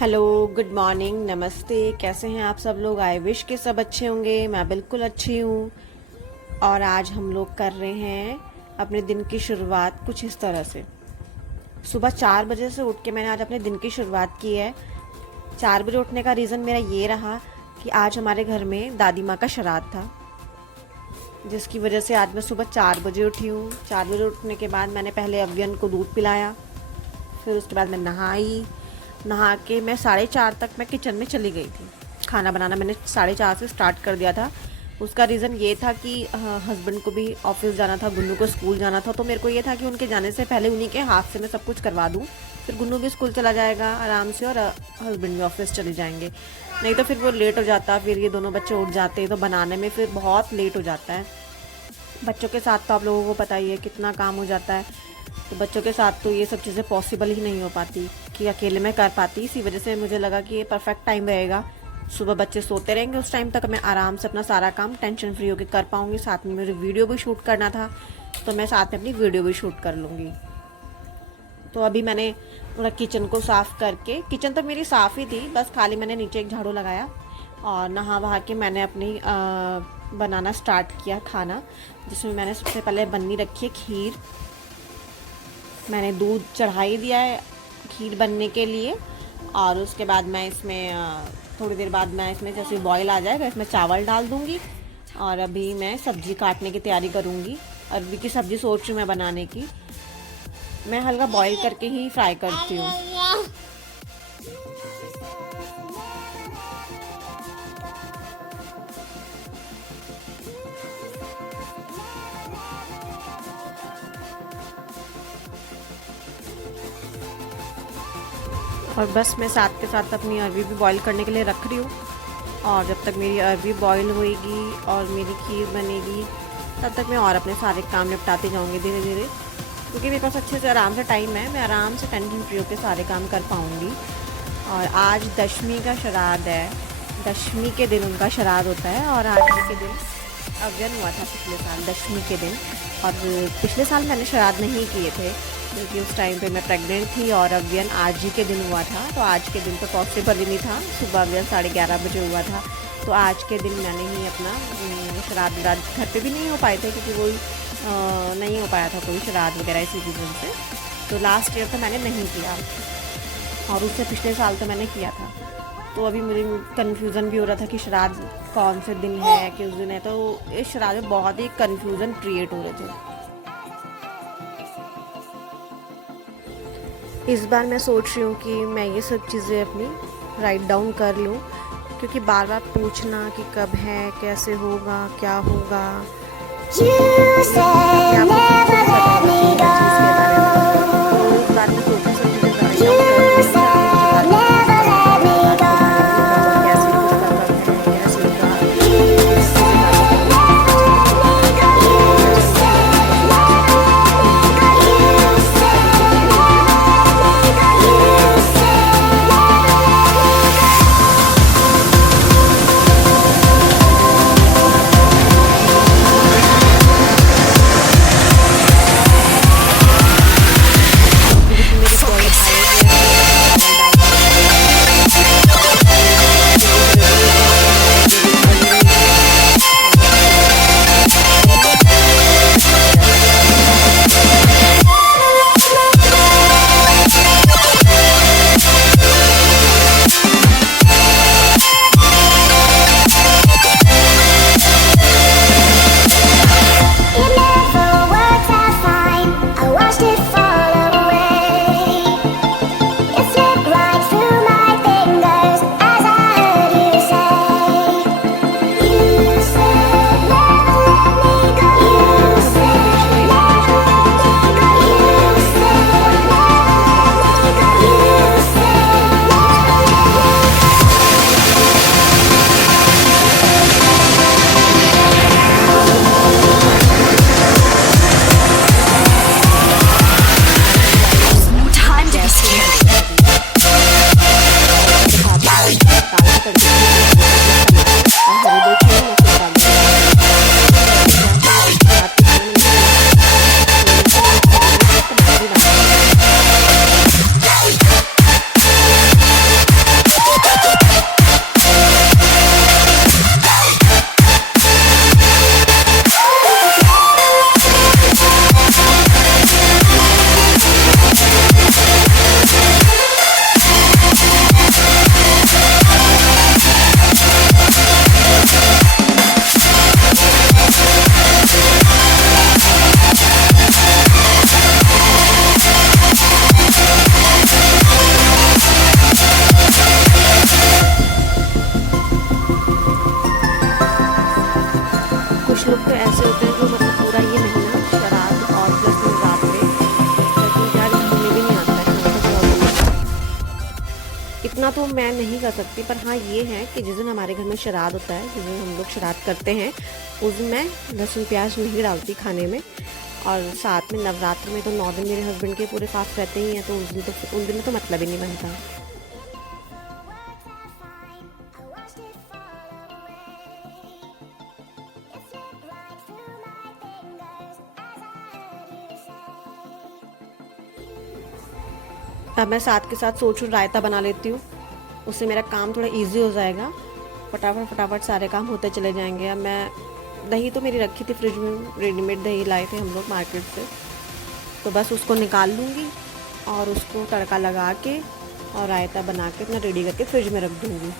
Hello, good morning, नमस्ते। कैसे हैं आप सब लोग? आई विश के सब अच्छे होंगे। मैं बिल्कुल अच्छी हूँ। और आज हम लोग कर रहे हैं अपने दिन की शुरुआत कुछ इस तरह से। सुबह 4 बजे से उठ के मैंने आज अपने दिन की शुरुआत की है। 4 बजे उठने का रीज़न मेरा ये रहा कि आज हमारे घर में दादी माँ का श्राद्ध था, जिसकी वजह से आज मैं सुबह 4 बजे उठी हूँ। 4 बजे उठने के बाद मैंने पहले अवियन को दूध पिलाया, फिर उसके बाद मैं नहा के मैं 4:30 तक मैं किचन में चली गई थी। खाना बनाना मैंने 4:30 से स्टार्ट कर दिया था। उसका रीज़न ये था कि हस्बैंड को भी ऑफिस जाना था, गुन्नू को स्कूल जाना था, तो मेरे को ये था कि उनके जाने से पहले उन्हीं के हाथ से मैं सब कुछ करवा दूँ। फिर गुन्नू भी स्कूल चला जाएगा आराम से और हस्बैंड भी ऑफिस चले जाएंगे। नहीं तो फिर वो लेट हो जाता, फिर ये दोनों बच्चे उठ जाते तो बनाने में फिर बहुत लेट हो जाता है। बच्चों के साथ तो आप लोगों को पता ही है कितना काम हो जाता है, तो बच्चों के साथ तो ये सब चीज़ें पॉसिबल ही नहीं हो पाती कि अकेले मैं कर पाती। इसी वजह से मुझे लगा कि ये परफेक्ट टाइम रहेगा। सुबह बच्चे सोते रहेंगे, उस टाइम तक मैं आराम से अपना सारा काम टेंशन फ्री होकर कर पाऊँगी। साथ में मुझे वीडियो भी शूट करना था, तो मैं साथ में अपनी वीडियो भी शूट कर लूँगी। तो अभी मैंने थोड़ा किचन को साफ़ करके, किचन तो मेरी साफ़ ही थी, बस खाली मैंने नीचे एक झाड़ू लगाया और नहा वहा के मैंने अपनी बनाना स्टार्ट किया खाना, जिसमें मैंने सबसे पहले बननी रखी है खीर। मैंने दूध चढ़ा ही दिया है खीर बनने के लिए, और उसके बाद मैं इसमें थोड़ी देर बाद मैं इसमें जैसे बॉईल आ जाएगा इसमें चावल डाल दूँगी। और अभी मैं सब्ज़ी काटने की तैयारी करूँगी। अरबी की सब्ज़ी सोच रही हूँ मैं बनाने की। मैं हल्का बॉईल करके ही फ्राई करती हूँ। और बस मैं साथ के साथ अपनी अरबी भी बॉईल करने के लिए रख रही हूँ। और जब तक मेरी अरबी बॉईल होएगी और मेरी खीर बनेगी, तब तक मैं और अपने सारे काम निपटाते जाऊँगी धीरे धीरे, क्योंकि मेरे पास अच्छे से आराम से टाइम है। मैं आराम से टेंशन फ्री होकर सारे काम कर पाऊँगी। और आज दशमी का श्राद्ध है, दशमी के दिन उनका श्राद्ध होता है। और आज के दिन अव्यन हुआ था पिछले साल दशमी के दिन, और पिछले साल मैंने श्राद्ध नहीं किए थे क्योंकि उस टाइम पे मैं प्रेग्नेंट थी, और अव्यन आज ही के दिन हुआ था। तो आज के दिन तो पॉसिबल ही नहीं था, सुबह अव्यन 11:30 बजे हुआ था। तो आज के दिन मैंने ही अपना श्राद्ध घर पे भी नहीं हो पाए थे, क्योंकि कोई नहीं हो पाया था कोई श्राद्ध वगैरह इसी रीज़न से। तो लास्ट ईयर तो मैंने नहीं किया, और उससे पिछले साल तो मैंने किया था। तो अभी मुझे कन्फ्यूज़न भी हो रहा था कि श्राद्ध कौन से दिन है, किस दिन है। तो इस श्राद्ध में बहुत ही कन्फ्यूज़न क्रिएट हो रहे थे। इस बार मैं सोच रही हूँ कि मैं ये सब चीज़ें अपनी राइट डाउन कर लूँ, क्योंकि बार बार पूछना कि कब है, कैसे होगा, क्या होगा, तो इस बार मैं सोचा सब चीज़ें राइट डाउन कर लूँगी, ताकि मुझे बाद में कैसे होगा, कब है, कैसे होगा। इतना तो मैं नहीं कर सकती, पर हाँ ये है कि जिस दिन हमारे घर में श्राद्ध होता है, जिस दिन हम लोग श्राद्ध करते हैं, उस दिन मैं लहसुन प्याज नहीं डालती खाने में। और साथ में नवरात्र में तो 9 दिन मेरे हस्बैंड के पूरे फास्ट रहते ही हैं, तो उन दिन तो मतलब ही नहीं बनता। अब मैं साथ के साथ सोचूं रायता बना लेती हूँ, उससे मेरा काम थोड़ा इजी हो जाएगा, फटाफट फटाफट सारे काम होते चले जाएंगे। अब मैं दही तो मेरी रखी थी फ्रिज में, रेडीमेड दही लाए थे हम लोग मार्केट से, तो बस उसको निकाल लूँगी और उसको तड़का लगा के और रायता बना के अपना रेडी करके फ्रिज में रख दूँगी।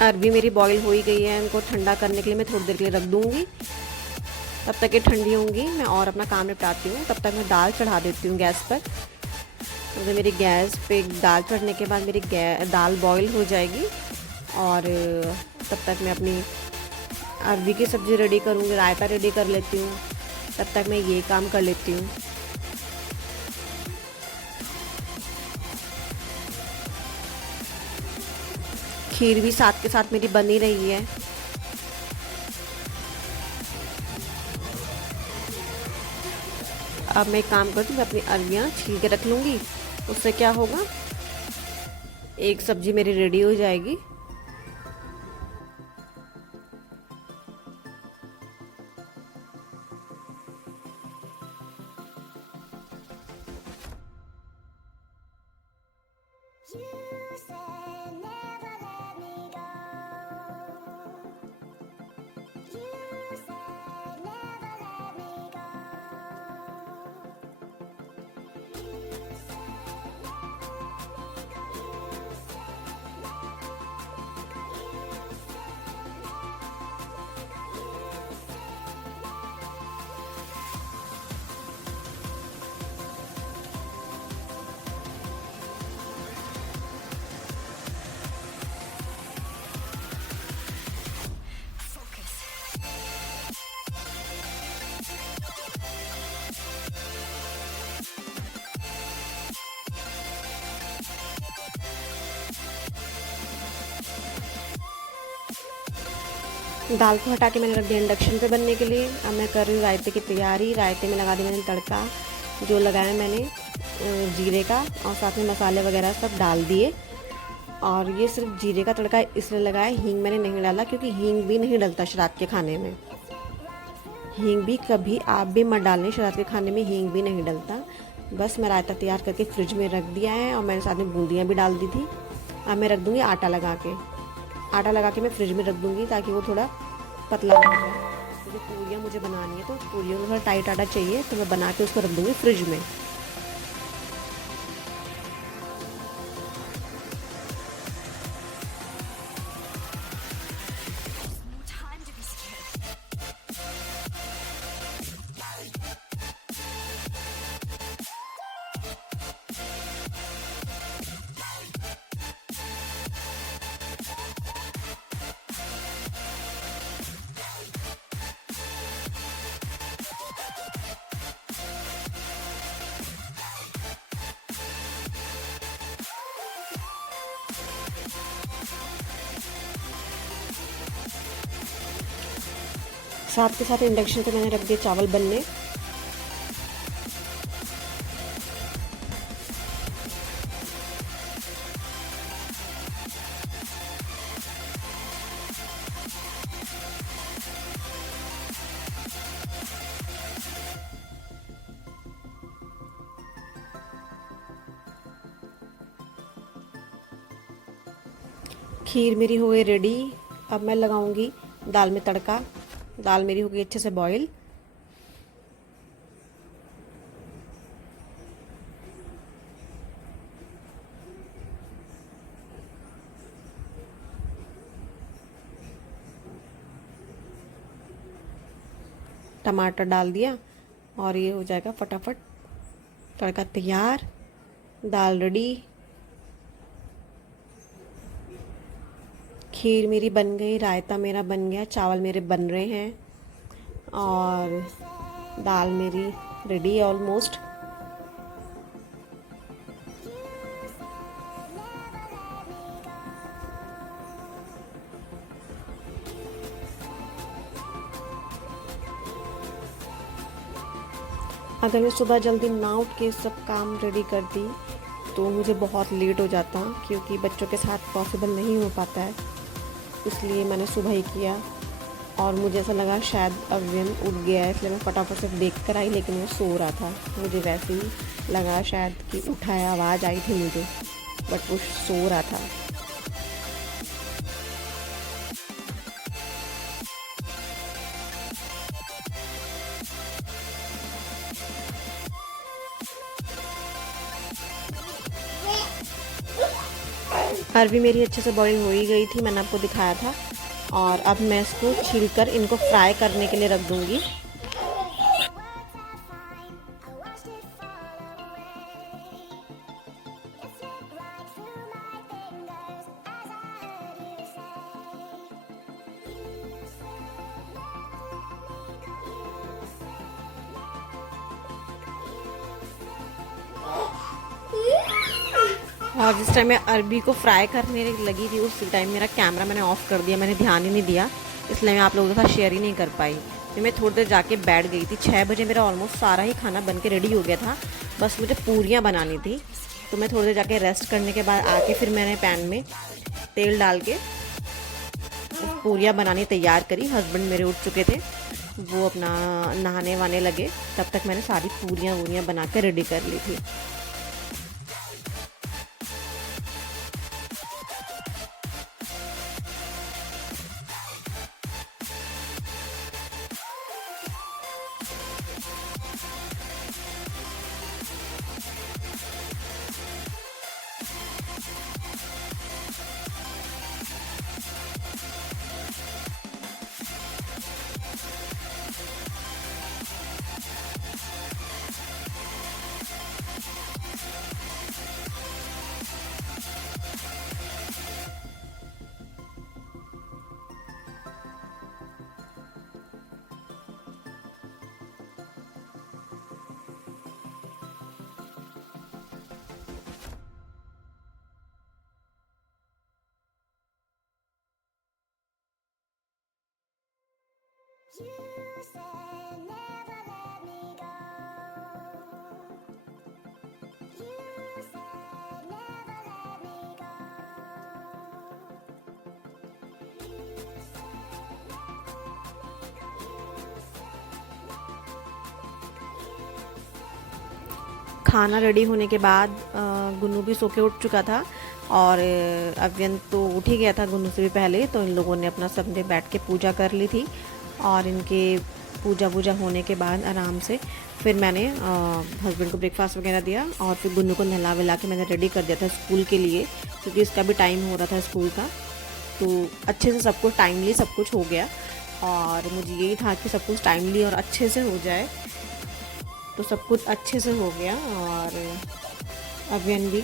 अरबी मेरी बॉईल हो ही गई है, उनको ठंडा करने के लिए मैं थोड़ी देर के लिए रख दूँगी। तब तक ये ठंडी होंगी, मैं और अपना काम निपटाती हूँ। तब तक मैं दाल चढ़ा देती हूँ गैस पर। तो मेरी गैस पे दाल चढ़ने के बाद मेरी दाल बॉईल हो जाएगी, और तब तक मैं अपनी अरबी की सब्ज़ी रेडी करूँगी, रायता रेडी कर लेती हूँ। तब तक मैं ये काम कर लेती हूँ। खीर भी साथ के साथ मेरी बन ही रही है। अब मैं एक काम करती हूँ, अपनी अरबियाँ छील के रख लूँगी। उससे क्या होगा, एक सब्जी मेरी रेडी हो जाएगी। दाल को हटा के मैंने रख दिया इंडक्शन पे बनने के लिए। अब मैं कर रही हूँ रायते की तैयारी। रायते में लगा दी मैंने तड़का, जो लगाया मैंने जीरे का, और साथ में मसाले वगैरह सब डाल दिए। और ये सिर्फ जीरे का तड़का इसलिए लगाया, हींग मैंने नहीं डाला, क्योंकि हींग भी नहीं डलता श्राद्ध के खाने में। हींग भी कभी आप भी मत डालें, श्राद्ध के खाने में हींग भी नहीं डलता। बस मैं रायता तैयार करके फ्रिज में रख दिया है, और मैंने साथ में बूंदियाँ भी डाल दी थी। अब मैं रख दूँगी आटा लगा के। आटा लगा के मैं फ्रिज में रख दूँगी, ताकि वो थोड़ा पतला बन जाए। क्योंकि पूरियाँ मुझे बनानी है, तो पूरियों में थोड़ा टाइट आटा चाहिए, तो मैं बना के उसको रख दूँगी फ्रिज में। साथ के साथ इंडक्शन पे मैंने रख दिए चावल बनने। खीर मेरी हो गई रेडी। अब मैं लगाऊंगी दाल में तड़का। दाल मेरी हो गई अच्छे से बॉईल। टमाटर डाल दिया, और ये हो जाएगा फटाफट तड़का तैयार। दाल रेडी। खीर मेरी बन गई, रायता मेरा बन गया, चावल मेरे बन रहे हैं। और दाल मेरी रेडी है ऑलमोस्ट। अगर मैं सुबह जल्दी ना उठ के सब काम रेडी करती तो मुझे बहुत लेट हो जाता, क्योंकि बच्चों के साथ पॉसिबल नहीं हो पाता है। इसलिए मैंने सुबह ही किया और मुझे ऐसा लगा शायद अव्यन उठ गया है, इसलिए मैं फटाफट से देख कर आई, लेकिन वो सो रहा था। मुझे वैसे ही लगा शायद कि उठा है, आवाज़ आई थी मुझे, बट वो सो रहा था। अरबी मेरी अच्छे से बॉईल हो ही गई थी, मैंने आपको दिखाया था। और अब मैं इसको छीलकर इनको फ्राई करने के लिए रख दूँगी। और जिस टाइम मैं अरबी को फ्राई करने लगी थी उस टाइम मेरा कैमरा मैंने ऑफ़ कर दिया, मैंने ध्यान ही नहीं दिया, इसलिए मैं आप लोगों के साथ शेयर ही नहीं कर पाई। फिर मैं थोड़ी देर जाके बैठ गई थी। 6 बजे मेरा ऑलमोस्ट सारा ही खाना बन के रेडी हो गया था, बस मुझे पूरियाँ बनानी थी। तो मैं थोड़ी देर जाके रेस्ट करने के बाद आके फिर मैंने पैन में तेल डाल के पूरियाँ बनानी तैयार करी। हस्बैंड मेरे उठ चुके थे, वो अपना नहाने वाने लगे, तब तक मैंने सारी पूरियाँ वूरियाँ बना के रेडी कर ली थी। You said never let me go. You said never let me go. You said खाना रेडी होने के बाद गुन्नू भी सो के उठ चुका था और अव्यन तो उठ ही गया था गुन्नू से भी पहले। तो इन लोगों ने अपना सबने बैठ के पूजा कर ली थी और इनके पूजा वूजा होने के बाद आराम से फिर मैंने हस्बैंड को ब्रेकफास्ट वगैरह दिया और फिर गुन्नू को नहला विला के मैंने रेडी कर दिया था स्कूल के लिए, क्योंकि इसका भी टाइम हो रहा था स्कूल का। तो अच्छे से सब कुछ टाइमली सब कुछ हो गया और मुझे यही था कि सब कुछ टाइमली और अच्छे से हो जाए, तो सब कुछ अच्छे से हो गया। और अभियान भी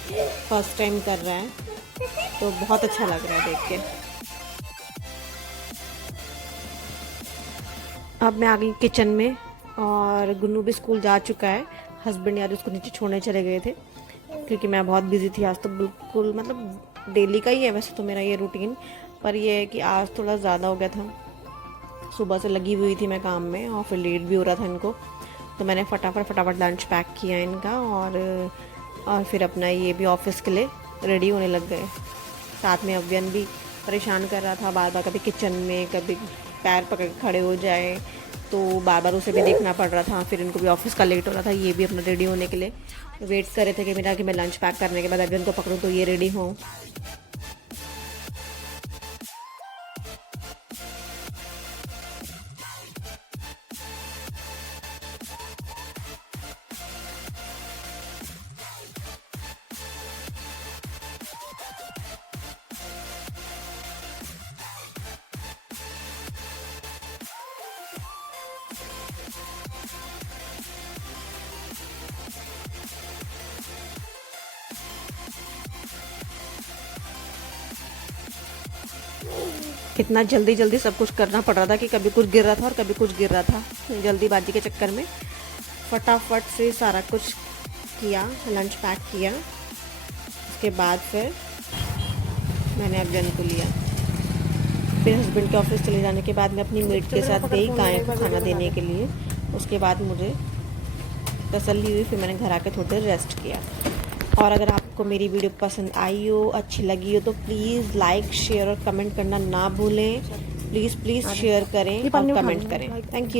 फर्स्ट टाइम कर रहा है तो बहुत अच्छा लग रहा है देख के। अब मैं आ गई किचन में और गुन्नू भी स्कूल जा चुका है। हस्बैंड यार उसको नीचे छोड़ने चले गए थे क्योंकि मैं बहुत बिजी थी आज। तो बिल्कुल मतलब डेली का ही है वैसे तो मेरा ये रूटीन, पर ये है कि आज थोड़ा ज़्यादा हो गया था। सुबह से लगी हुई थी मैं काम में और फिर लेट भी हो रहा था इनको, तो मैंने फटाफट लंच पैक किया इनका और फिर अपना ये भी ऑफिस के लिए रेडी होने लग गए। साथ में अव्यन भी परेशान कर रहा था बार बार, कभी किचन में कभी पैर पकड़ के खड़े हो जाए, तो बार बार उसे भी देखना पड़ रहा था। फिर इनको भी ऑफिस का लेट हो रहा था, ये भी अपना रेडी होने के लिए वेट कर रहे थे कि मैं लंच पैक करने के बाद अव्यन को पकड़ूँ तो ये रेडी हों। इतना जल्दी जल्दी सब कुछ करना पड़ रहा था कि कभी कुछ गिर रहा था और कभी कुछ गिर रहा था। जल्दीबाजी के चक्कर में फटाफट से सारा कुछ किया, लंच पैक किया। उसके बाद फिर मैंने अभियान को लिया। फिर हस्बैंड के ऑफिस चले जाने के बाद मैं अपनी मेड के साथ गई गाय को खाना देने के लिए। उसके बाद मुझे तसल्ली हुई, फिर मैंने घर आके थोड़ी देर रेस्ट किया। और अगर आपको मेरी वीडियो पसंद आई हो, अच्छी लगी हो, तो प्लीज़ लाइक, शेयर और कमेंट करना ना भूलें। प्लीज़ शेयर करें और कमेंट करें। Thank you.